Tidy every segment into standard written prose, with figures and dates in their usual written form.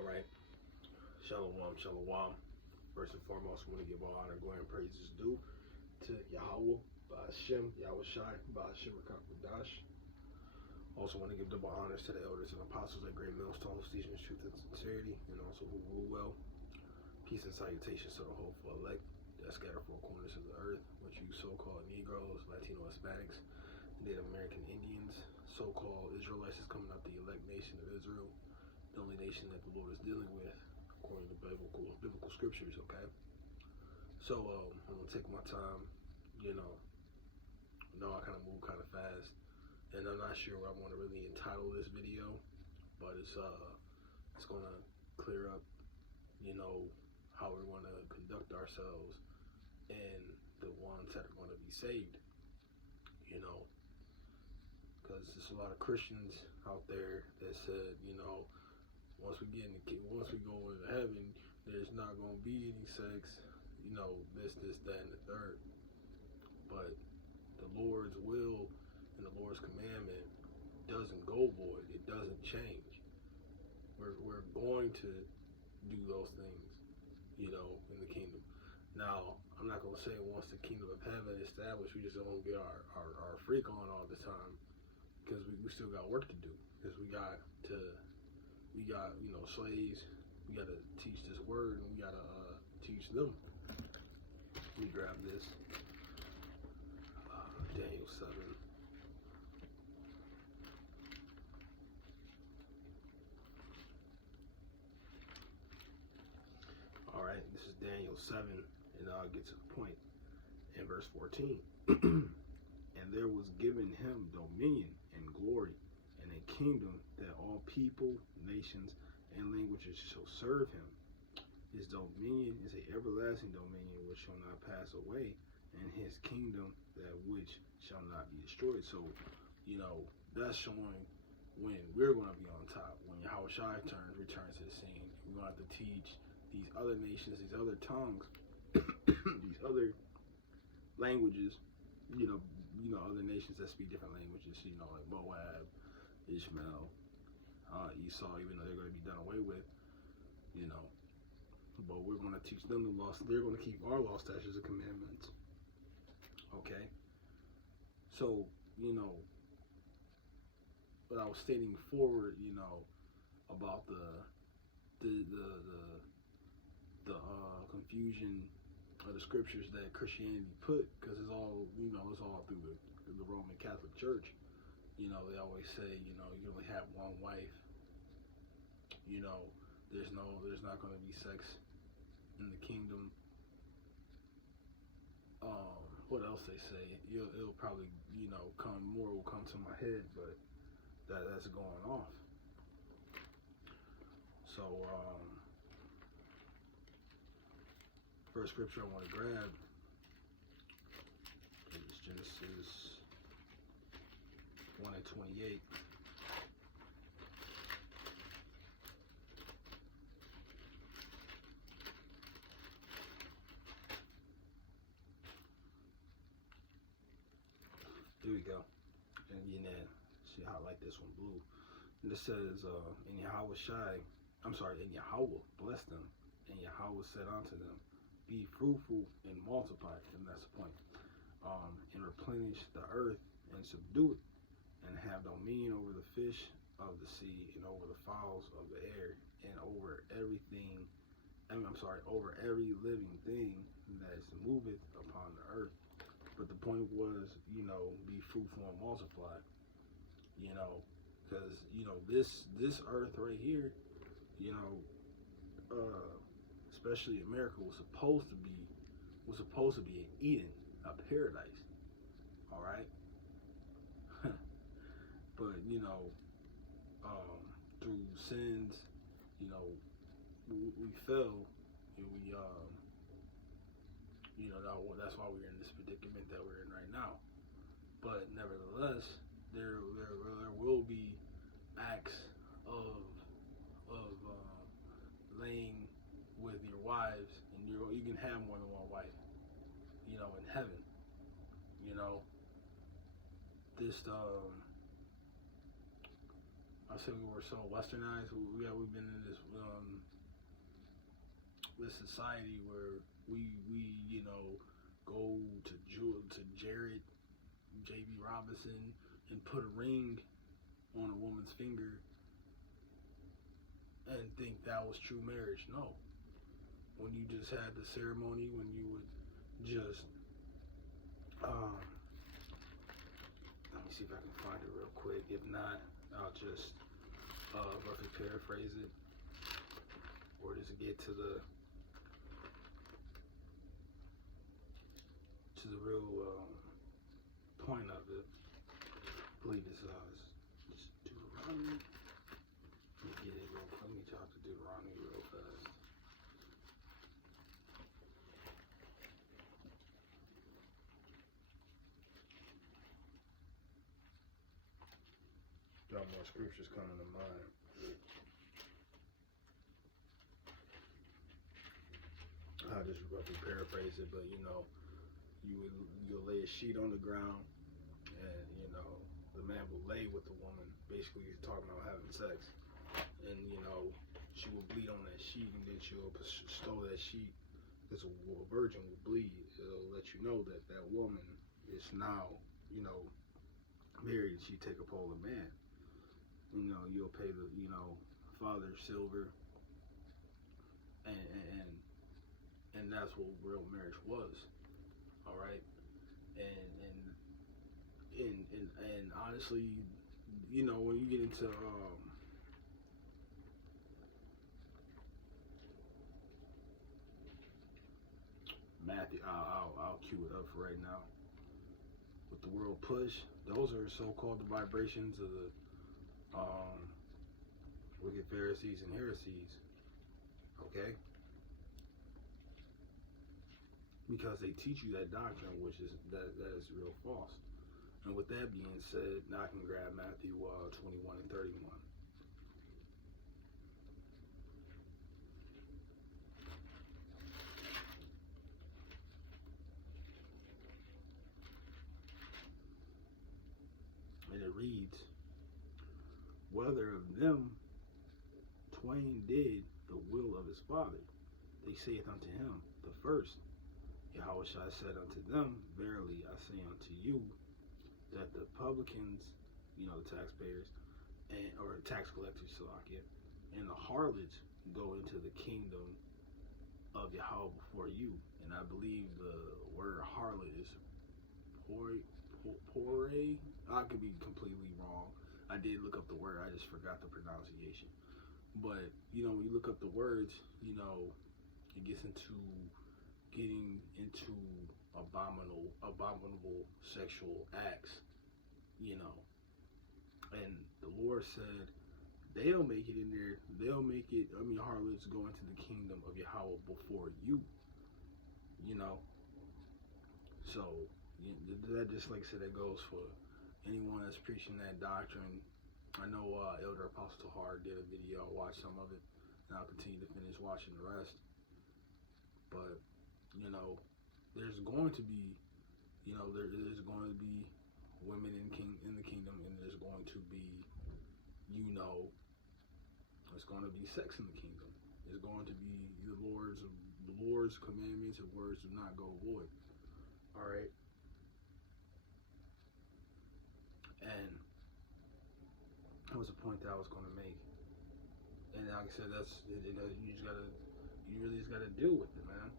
All right. Shalom, shalom. First and foremost, I want to give all honor, glory, and praises due to Yahweh, Ba'ashem, Yahweh Shai, Ba'ashem, Rakakadash. Also want to give double honors to the elders and apostles at Great Millstones, teaching truth and sincerity, and also who rule well. Peace and salutations to the hopeful elect that scatter four corners of the earth, which you so-called Negroes, Latino Hispanics, Native American Indians, so-called Israelites is coming out the elect nation of Israel, the only nation that the Lord is dealing with according to biblical scriptures, okay? So I'm gonna take my time, I kind of move kind of fast, and I'm not sure what I want to really entitle this video, but it's gonna clear up, how we're gonna conduct ourselves and the ones that are gonna be saved, because there's a lot of Christians out there that said, once we go into heaven, there's not going to be any sex, this, that, and the third. But the Lord's will and the Lord's commandment doesn't go void. It doesn't change. We're going to do those things, in the kingdom. Now, I'm not going to say once the kingdom of heaven is established, we just don't get our freak on all the time, because we still got work to do, because we got slaves. We got to teach this word, and we got to teach them. Let me grab this. Daniel 7. All right, this is Daniel 7, and I'll get to the point. In verse 14. And there was given him dominion and glory and a kingdom that all people, nations, and languages shall serve him. His dominion is an everlasting dominion which shall not pass away, and his kingdom that which shall not be destroyed. So, that's showing when we're going to be on top, when Yahweh Shai returns to the scene. We're going to have to teach these other nations, these other tongues, these other languages, other nations that speak different languages, like Moab, Ishmael, Esau, even though they're going to be done away with, but we're going to teach them the laws. They're going to keep our law, statutes, and commandments. Okay? So, what I was stating forward, about the confusion of the scriptures that Christianity put, because it's all through the Roman Catholic Church. They always say, you only have one wife. There's not going to be sex in the kingdom. What else they say? It'll probably, will come to my head, but that's going off. So, first scripture I want to grab is Genesis 1 and 28. There we go. And see how I like this one blue. And it says, and Yahweh blessed them, and Yahweh said unto them, be fruitful and multiply, and that's the point. And replenish the earth and subdue it, and have dominion over the fish of the sea, and over the fowls of the air, and over over every living thing that moveth upon the earth. But the point was, be fruitful and multiply, because, this earth right here, especially America, was supposed to be an Eden, a paradise. All right. But, through sins, we fell, and that's why we're in this predicament that we're in right now. But nevertheless, there will be acts of laying with your wives, and you can have more than one wife, in heaven. This I say we were so westernized. We've been in this society where we go to Jared, J.B. Robinson, and put a ring on a woman's finger and think that was true marriage. No. When you just had the ceremony, when you would just let me see if I can find it real quick. If not, I'll just roughly paraphrase it, or just get to the real point of it. I believe it's Deuteronomy. Let me get it real quick. Let me drop the Deuteronomy real fast. Got more scriptures coming to mind. I'll just roughly paraphrase it, but you'll lay a sheet on the ground, and the man will lay with the woman. Basically, he's talking about having sex, and she will bleed on that sheet, and then she'll bestow that sheet. Because a virgin will bleed. It'll let you know that that woman is now married. She take up all the man. You'll pay the father silver, and that's what real marriage was. All right, and honestly, when you get into Matthew, I'll cue it up for right now. With the world push, those are so-called the vibrations of the wicked Pharisees and heresies. Okay? Because they teach you that doctrine, which is that is real false. And with that being said, now I can grab Matthew 21 and 31. And it reads, whether of them twain did the will of his father, they saith unto him, the first. Yahushua said unto them, verily I say unto you, that the publicans, the taxpayers, or tax collectors, and the harlots go into the kingdom of Yahweh before you. And I believe the word harlot is pore. I could be completely wrong. I did look up the word. I just forgot the pronunciation. But, when you look up the words, it gets into getting into abominable sexual acts, and the Lord said they'll make it in there. Harlots go into the kingdom of Yahweh before you, so that just, like I said, that goes for anyone that's preaching that doctrine. I know Elder Apostle Hard did a video. I watched some of it, and I'll continue to finish watching the rest. But there's going to be, there's going to be women in the kingdom, and there's going to be, there's going to be sex in the kingdom. There's going to be the Lord's commandments and words do not go void. All right. And that was a point that I was going to make. And like I said, you really just gotta deal with it, man.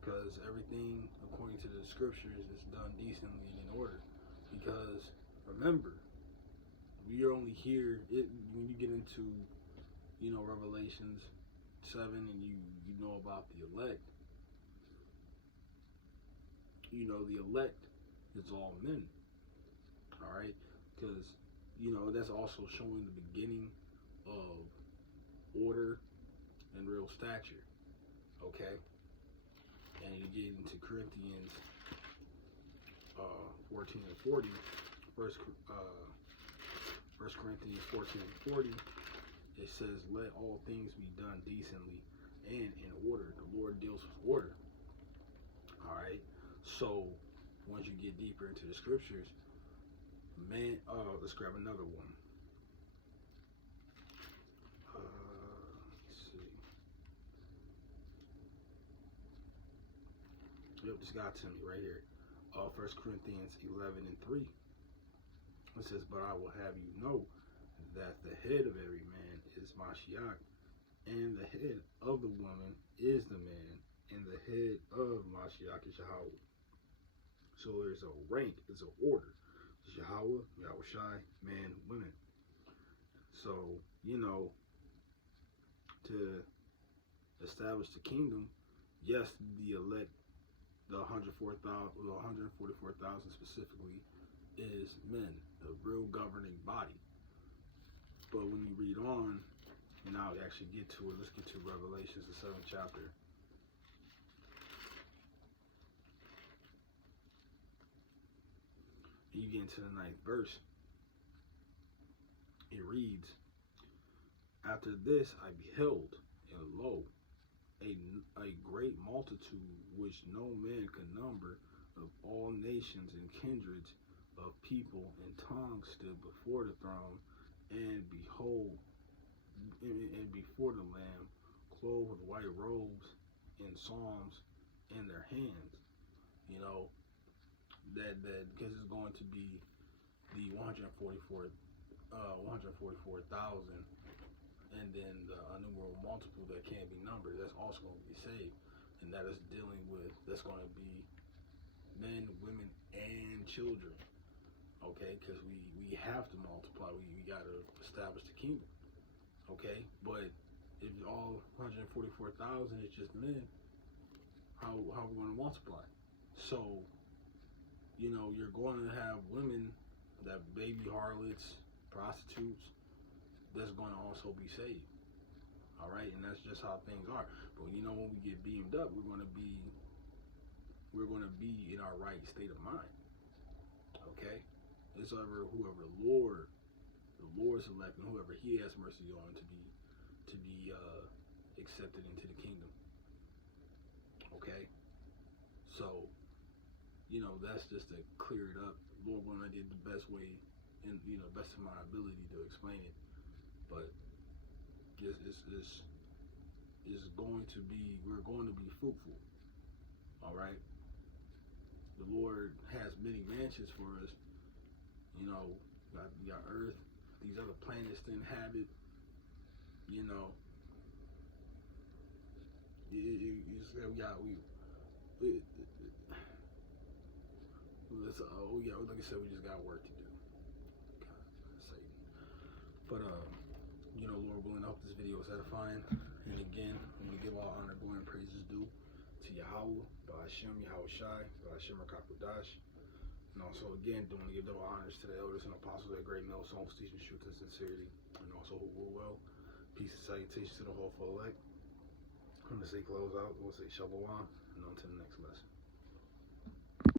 Because everything, according to the scriptures, is done decently and in order. Because remember, we are only here when you get into, Revelations 7, and you know about the elect. The elect is all men. All right, because that's also showing the beginning of order and real stature. Okay, and you get into Corinthians 14 and 40. First Corinthians 14 and 40. It says, "Let all things be done decently and in order." The Lord deals with order. All right. So once you get deeper into the scriptures, Man, let's grab another one. Let's see. Yep, just got to me right here. 1 Corinthians 11:3. It says, "But I will have you know that the head of every man is Mashiach, and the head of the woman is the man, and the head of Mashiach is Yahweh." So there's a rank, there's an order. It's Yahweh, Yahushai, man, women. So, to establish the kingdom, yes, the elect, the 144,000 specifically, is men, the real governing body. But when you read on, and I'll actually get to it, let's get to Revelations, the 7th chapter. And you get into the 9th verse. It reads, "After this I beheld, and lo, a great multitude which no man could number, of all nations and kindreds, of people and tongues, stood before the throne, and behold, and before the Lamb, clothed with white robes, and psalms in their hands." You know, that because it's going to be the 144,000, and then the innumerable multiple that can't be numbered, that's also going to be saved. And that is dealing with, that's going to be men, women, and children. Okay, because we have to multiply. We got to establish the kingdom. Okay, but if all 144,000 is just men, how are we going to multiply? So, you're going to have women, that baby harlots, prostitutes, that's going to also be saved. All right, and that's just how things are. But when we get beamed up, we're going to be in our right state of mind. Okay, it's whoever the Lord's elect, and whoever He has mercy on to be accepted into the kingdom. Okay, so that's just to clear it up. Lord willing, I did the best way, and best of my ability to explain it. But it's going to be, we're going to be fruitful. All right. The Lord has many mansions for us. We got Earth, these other planets to inhabit. We like I said, we just got work to do. God, Satan. But Lord willing, I hope this video is edifying. And again, I'm gonna give all honor, glory, and praises due to Yahweh, by Hashem, Yahushai, by Hashem Rakakudash. And also, again, want to give double honors to the elders and apostles of great male souls, teaching truth and sincerity, and also who rule well. Peace and salutations to the whole full elect. I'm going to say close out. We'll say Shalom, and on to the next lesson.